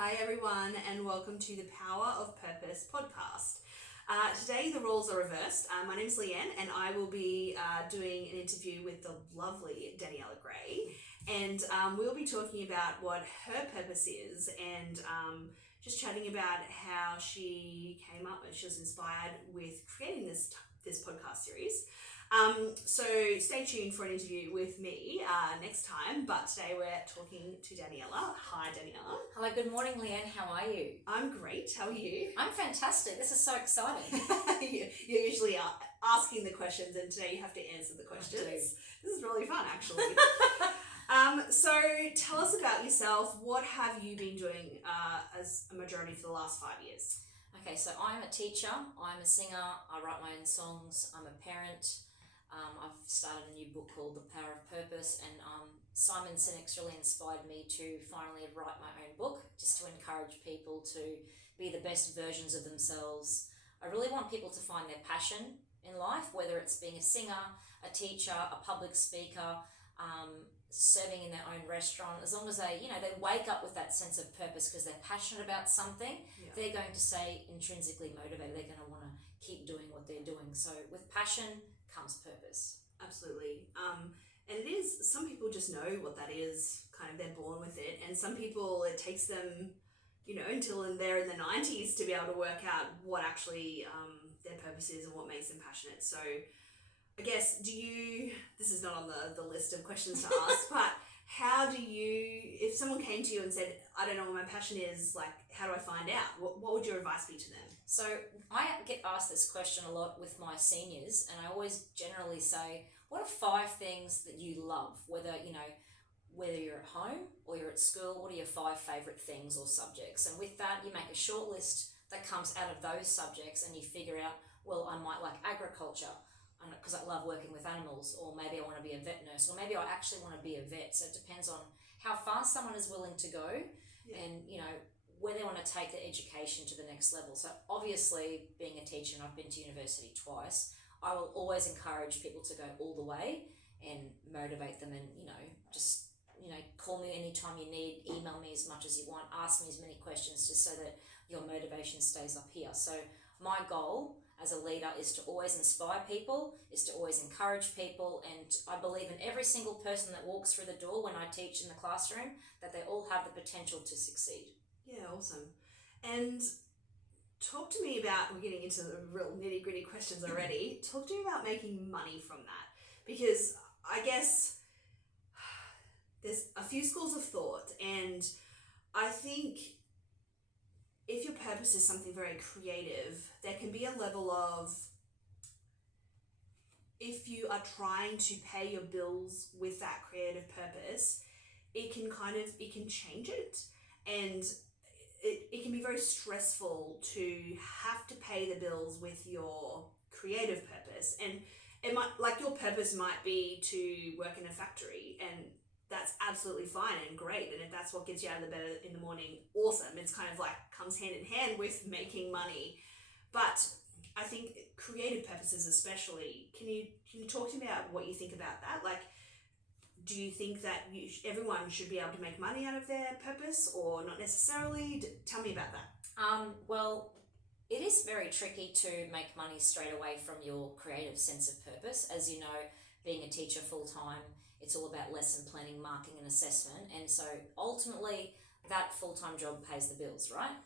Hi everyone, and welcome to the Power of Purpose podcast. Today the roles are reversed. My name is Leanne, and I will be doing an interview with the lovely Daniela Gray, and we'll be talking about what her purpose is, and just chatting about how she came up and she was inspired with creating this podcast series. So stay tuned for an interview with me next time, but today we're talking to Daniela. Hi Daniela. Hello, good morning Leanne, how are you? I'm great, how are you? I'm fantastic, this is so exciting. You're usually asking the questions, and today you have to answer the questions. This is really fun actually. So tell us about yourself. What have you been doing as a majority for the last 5 years? Okay, so I'm a teacher, I'm a singer, I write my own songs, I'm a parent. I've started a new book called The Power of Purpose, and Simon Sinek's really inspired me to finally write my own book, just to encourage people to be the best versions of themselves. I really want people to find their passion in life, whether it's being a singer, a teacher, a public speaker, serving in their own restaurant. As long as they wake up with that sense of purpose because they're passionate about something, they're going to stay intrinsically motivated. They're going to want to keep doing what they're doing. So with passion comes purpose. Absolutely. And it is, some people just know what that is, kind of they're born with it, and some people it takes them, until they're in the 90s to be able to work out what actually their purpose is and what makes them passionate. So I guess, this is not on the list of questions to ask, but how do you, if someone came to you and said, I don't know what my passion is, like, how do I find out? What would your advice be to them? So I get asked this question a lot with my seniors, and I always generally say, what are 5 things that you love? Whether you're at home or you're at school, what are your 5 favourite things or subjects? And with that, you make a short list that comes out of those subjects, and you figure out, well, I might like agriculture because I love working with animals, or maybe I want to be a vet nurse, or maybe I actually want to be a vet. So it depends on how far someone is willing to go, and where they want to take their education to the next level. So obviously, being a teacher, and I've been to university twice, I will always encourage people to go all the way and motivate them, and just call me anytime you need, email me as much as you want, ask me as many questions, just so that your motivation stays up here. So my goal as a leader is to always inspire people, is to always encourage people, and I believe in every single person that walks through the door when I teach in the classroom, that they all have the potential to succeed. Yeah, awesome. And talk to me about, we're getting into the real nitty-gritty questions already, talk to me about making money from that, because I guess there's a few schools of thought, and I think if your purpose is something very creative, there can be a level of, if you are trying to pay your bills with that creative purpose, it can change it, and it can be very stressful to have to pay the bills with your creative purpose. And it might, like, your purpose might be to work in a factory, and that's absolutely fine and great. And if that's what gets you out of the bed in the morning, awesome. It's kind of like comes hand in hand with making money. But I think creative purposes especially, can you talk to me about what you think about that? Like, do you think that everyone should be able to make money out of their purpose, or not necessarily? Tell me about that. Well, it is very tricky to make money straight away from your creative sense of purpose. As you know, being a teacher full-time, it's all about lesson planning, marking and assessment. And so ultimately that full-time job pays the bills, right?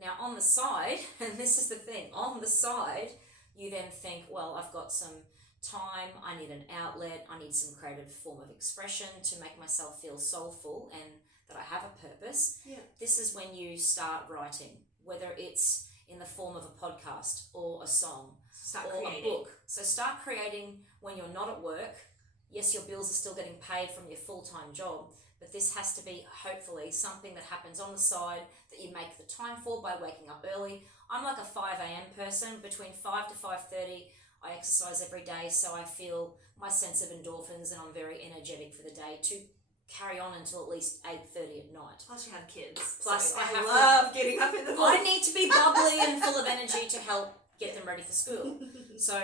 Now on the side, and this is the thing, on the side, you then think, well, I've got some time, I need an outlet, I need some creative form of expression to make myself feel soulful and that I have a purpose. Yeah. This is when you start writing, whether it's in the form of a podcast or a song or a book. So start creating when you're not at work. Yes, your bills are still getting paid from your full-time job, but this has to be hopefully something that happens on the side that you make the time for by waking up early. I'm like a 5 a.m. person. Between 5 to 5:30, I exercise every day, so I feel my sense of endorphins and I'm very energetic for the day to carry on until at least 8:30 at night. Plus you have kids. Plus so I love getting up in the morning. I need to be bubbly and full of energy to help get them ready for school. So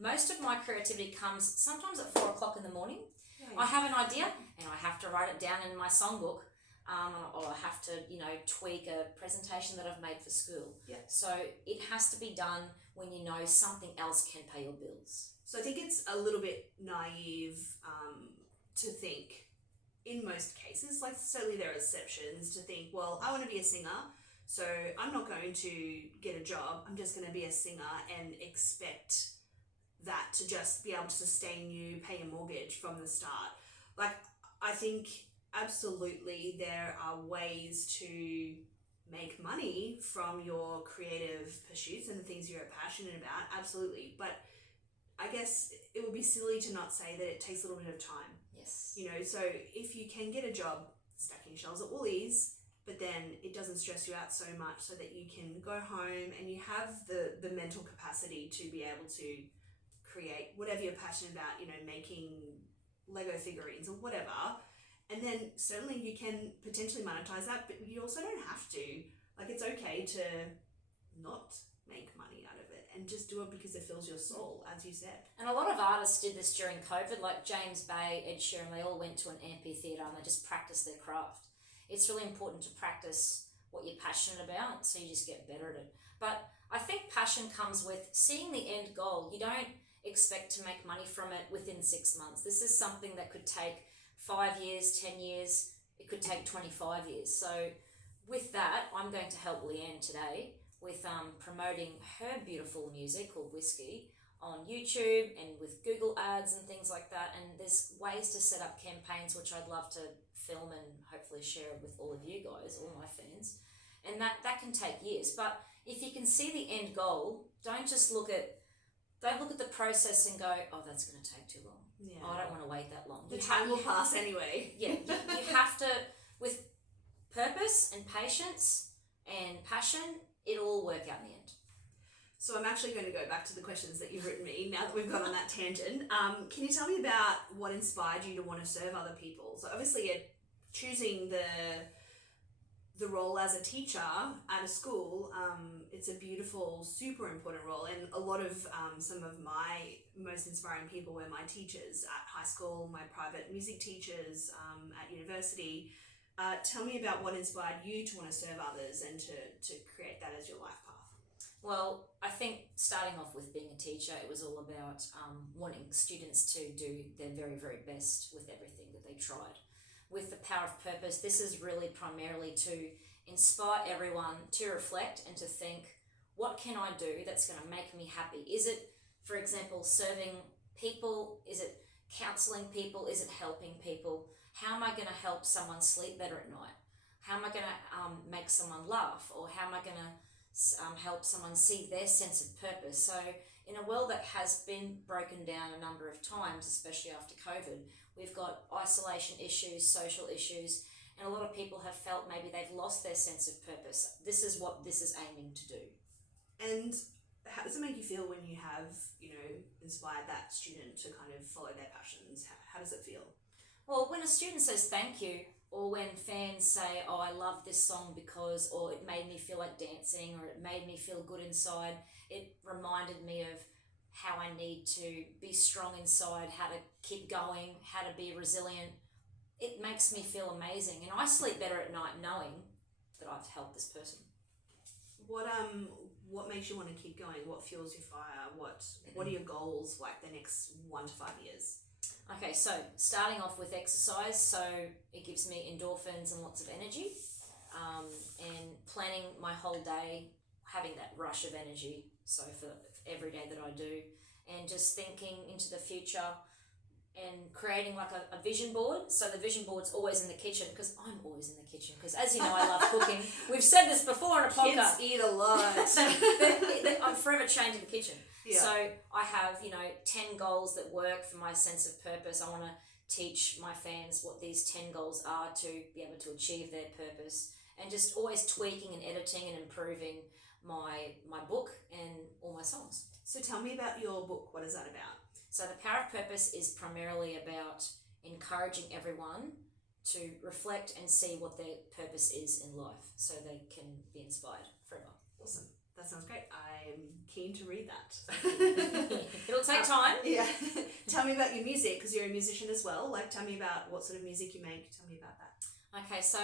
most of my creativity comes sometimes at 4 o'clock in the morning. I have an idea and I have to write it down in my songbook. or I have to, tweak a presentation that I've made for school. Yeah. So it has to be done when you know something else can pay your bills. So I think it's a little bit naive to think, in most cases, like certainly there are exceptions, to think, well, I want to be a singer, so I'm not going to get a job, I'm just going to be a singer and expect that to just be able to sustain you, pay a mortgage from the start. Like, I think absolutely there are ways to make money from your creative pursuits and the things you're passionate about, absolutely. But I guess it would be silly to not say that it takes a little bit of time. Yes. So if you can get a job stacking shelves at Woolies, but then it doesn't stress you out so much so that you can go home and you have the mental capacity to be able to create whatever you're passionate about, making Lego figurines or whatever. And then certainly you can potentially monetize that, but you also don't have to. Like, it's okay to not make money out of it and just do it because it fills your soul, as you said. And a lot of artists did this during COVID, like James Bay, Ed Sheeran, they all went to an amphitheatre and they just practiced their craft. It's really important to practice what you're passionate about so you just get better at it. But I think passion comes with seeing the end goal. You don't expect to make money from it within 6 months. This is something that could take 5 years, 10 years, it could take 25 years. So with that, I'm going to help Leanne today with promoting her beautiful music called Whiskey on YouTube and with Google ads and things like that. And there's ways to set up campaigns, which I'd love to film and hopefully share with all of you guys, all my fans. And that can take years. But if you can see the end goal, don't look at the process and go, oh, that's going to take too long. Yeah. Oh, I don't want to wait that long. The time will pass anyway. Yeah, you have to, with purpose and patience and passion, it'll all work out in the end. So I'm actually going to go back to the questions that you've written me now that we've gone on that tangent. Can you tell me about what inspired you to want to serve other people? So obviously you're choosing the role as a teacher at a school. It's a beautiful, super important role, and a lot of some of my most inspiring people were my teachers at high school, my private music teachers at university. Tell me about what inspired you to want to serve others and to create that as your life path. Well, I think starting off with being a teacher, it was all about wanting students to do their very, very best with everything that they tried. With the power of purpose, this is really primarily to inspire everyone to reflect and to think, what can I do that's going to make me happy? Is it, for example, serving people? Is it counselling people? Is it helping people? How am I going to help someone sleep better at night? How am I going to make someone laugh? Or how am I going to help someone see their sense of purpose? So in a world that has been broken down a number of times, especially after COVID, we've got isolation issues, social issues, and a lot of people have felt maybe they've lost their sense of purpose. This is what this is aiming to do. And how does it make you feel when you have, inspired that student to kind of follow their passions? How does it feel? Well, when a student says thank you, or when fans say, oh, I love this song because, or it made me feel like dancing, or it made me feel good inside, it reminded me of how I need to be strong inside, how to keep going, how to be resilient. It makes me feel amazing, and I sleep better at night knowing that I've helped this person. What makes you want to keep going? What fuels your fire? What are your goals like the next 1 to 5 years? Okay, so starting off with exercise, so it gives me endorphins and lots of energy, and planning my whole day, having that rush of energy, so for every day that I do, and just thinking into the future and creating like a vision board. So the vision board's always in the kitchen, because I'm always in the kitchen, because as you know, I love cooking. We've said this before on a podcast. Kids eat a lot. I'm forever changing the kitchen. Yeah. So I have, 10 goals that work for my sense of purpose. I want to teach my fans what these 10 goals are to be able to achieve their purpose, and just always tweaking and editing and improving my book and all my songs. So tell me about your book. What is that about? So the Power of Purpose is primarily about encouraging everyone to reflect and see what their purpose is in life, so they can be inspired forever. Awesome. That sounds great. I'm keen to read that. It'll take time. Yeah. Tell me about your music, because you're a musician as well. Like, tell me about what sort of music you make. Tell me about that. Okay, so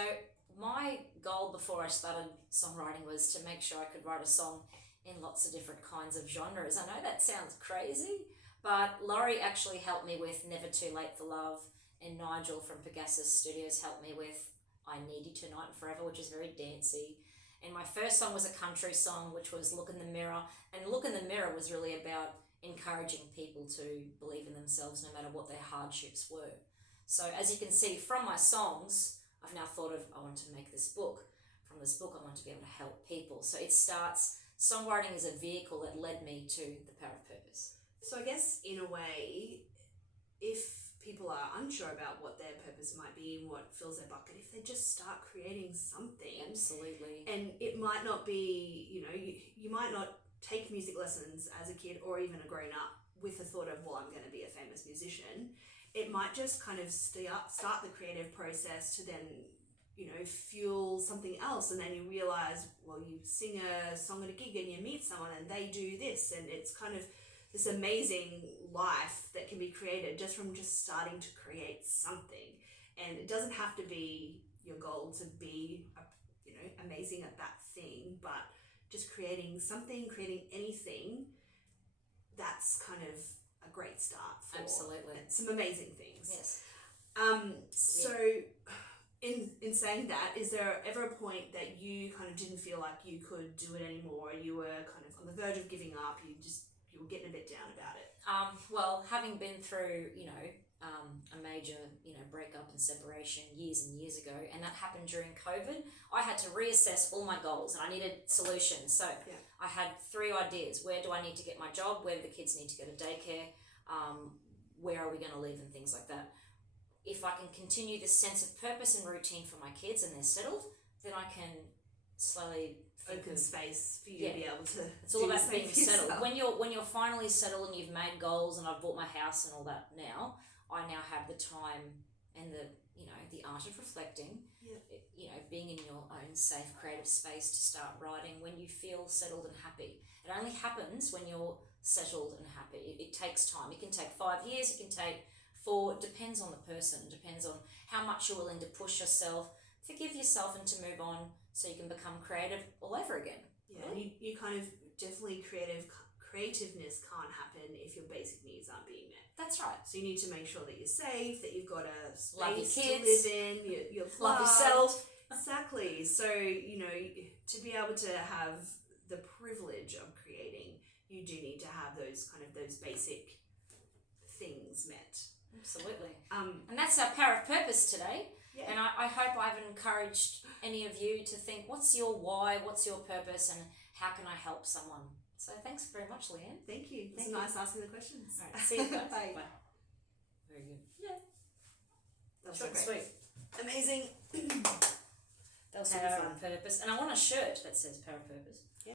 my goal before I started songwriting was to make sure I could write a song in lots of different kinds of genres. I know that sounds crazy, but Laurie actually helped me with Never Too Late for Love, and Nigel from Pegasus Studios helped me with I Need You Tonight and Forever, which is very dancey. And my first song was a country song, which was Look in the Mirror. And Look in the Mirror was really about encouraging people to believe in themselves no matter what their hardships were. So as you can see from my songs, I've now thought of, I want to make this book. From this book, I want to be able to help people. So it starts, songwriting is a vehicle that led me to the power of purpose. So I guess in a way, if people are unsure about what their purpose might be and what fills their bucket, if they just start creating something. Absolutely. And it might not be, you might not take music lessons as a kid or even a grown up with the thought of, well, I'm going to be a famous musician. It might just kind of start the creative process to then, fuel something else. And then you realize, well, you sing a song at a gig and you meet someone and they do this. And it's kind of this amazing life that can be created just from just starting to create something. And it doesn't have to be your goal to be, amazing at that thing, but just creating something, creating anything, that's kind of a great start for Absolutely. Some amazing things. Yes. So in saying that, is there ever a point that you kind of didn't feel like you could do it anymore, or you were kind of on the verge of giving up, you were getting a bit down about it? Well, having been through, a major, breakup and separation years and years ago, and that happened during COVID, I had to reassess all my goals and I needed solutions. So I had 3 ideas. Where do I need to get my job? Where do the kids need to go to daycare? Where are we going to live and things like that? If I can continue this sense of purpose and routine for my kids and they're settled, then I can slowly open space for you to be able to. It's all about being settled. When you're finally settled and you've made goals, and I've bought my house and all that now, I now have the time and the art of reflecting. Being in your own safe creative space to start writing when you feel settled and happy. It only happens when you're settled and happy. It takes time. It can take 5 years. It can take 4. It depends on the person. It depends on how much you're willing to push yourself, forgive yourself, and to move on, so you can become creative all over again. Yeah, really? you kind of definitely creativeness can't happen if your basic needs aren't being met. That's right. So you need to make sure that you're safe, that you've got a love space your kids, to live in, your love yourself. Exactly. So, to be able to have the privilege of creating, you do need to have those basic things met. Absolutely. And that's our power of purpose today. Yeah. And I hope I've encouraged any of you to think, what's your why, what's your purpose, and how can I help someone? So thanks very much, Leanne. Thank you. It was nice asking the questions. All right, see you guys. Bye. Wow. Very good. Yeah. That was short so and sweet. Amazing. That was power of purpose. And I want a shirt that says power of purpose. Yeah.